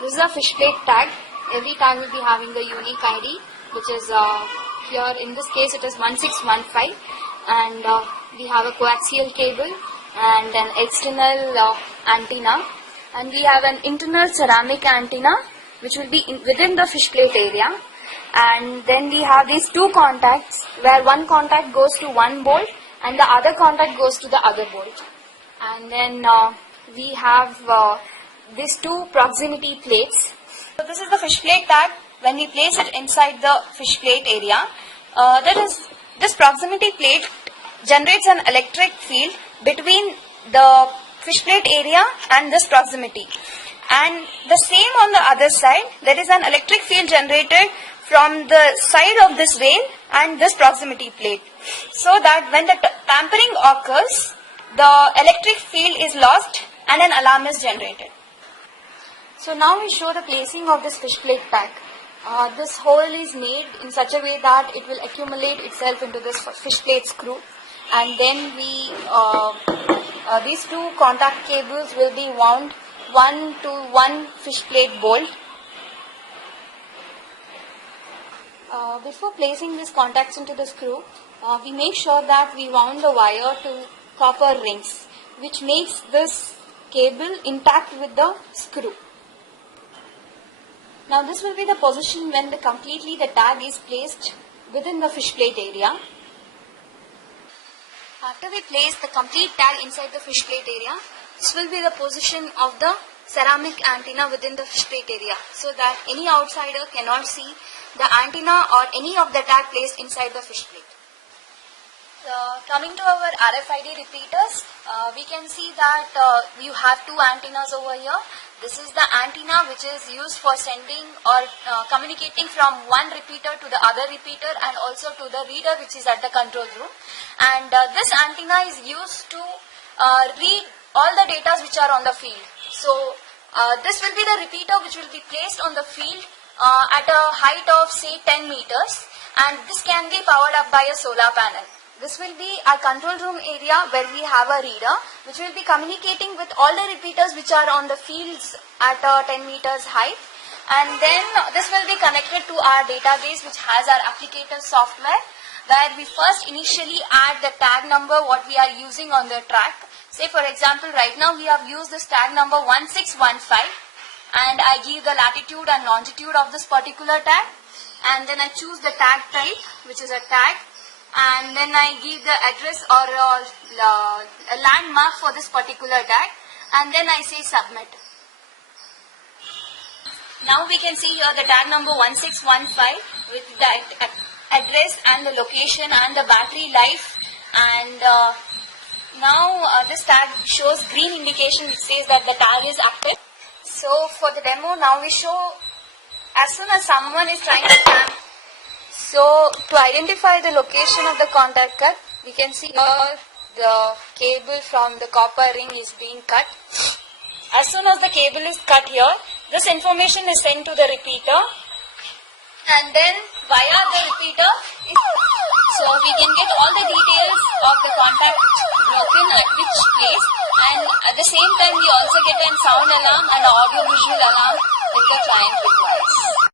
This is a fish plate tag. Every tag will be having a unique ID, which is here in this case it is 1615, and we have a coaxial cable and an external antenna, and we have an internal ceramic antenna which will be within the fish plate area. And then we have these two contacts where one contact goes to one bolt and the other contact goes to the other bolt. And then we have these two proximity plates. So this is the fish plate tag. When we place it inside the fish plate area, this proximity plate generates an electric field between the fish plate area and this proximity. And the same on the other side, there is an electric field generated from the side of this rail and this proximity plate, so that when the tampering occurs, the electric field is lost and an alarm is generated. So now we show the placing of this fish plate tag. This hole is made in such a way that it will accumulate itself into this fish plate screw, and then these two contact cables will be wound one to one fish plate bolt. Before placing these contacts into the screw, we make sure that we wound the wire to copper rings, which makes this cable intact with the screw. Now this will be the position when the tag is placed within the fish plate area. After we place the complete tag inside the fish plate area, this will be the position of the ceramic antenna within the fish plate area, so that any outsider cannot see the antenna or any of the tag placed inside the fish plate. Coming to our RFID repeaters, we can see that you have two antennas over here. This is the antenna which is used for sending or communicating from one repeater to the other repeater, and also to the reader which is at the control room. And this antenna is used to read all the data which are on the field. So this will be the repeater which will be placed on the field at a height of say 10 meters, and this can be powered up by a solar panel. This will be our control room area where we have a reader which will be communicating with all the repeaters which are on the fields at 10 meters height, and then this will be connected to our database which has our applicator software, where we first initially add the tag number what we are using on the track. Say for example, right now we have used this tag number 1615, and I give the latitude and longitude of this particular tag, and then I choose the tag type which is a tag, and then I give the address or a landmark for this particular tag, and then I say submit. Now we can see here the tag number 1615 with the address and the location and the battery life, and now this tag shows green indication which says that the tag is active. So for the demo, now we show as soon as someone is trying to tamp. So to identify the location of the contact cut, we can see here the cable from the copper ring is being cut. As soon as the cable is cut here, this information is sent to the repeater, and then via the repeater, so we can get all the details of the contact broken at which place, and at the same time we also get a sound alarm and an audio visual alarm if the client requires.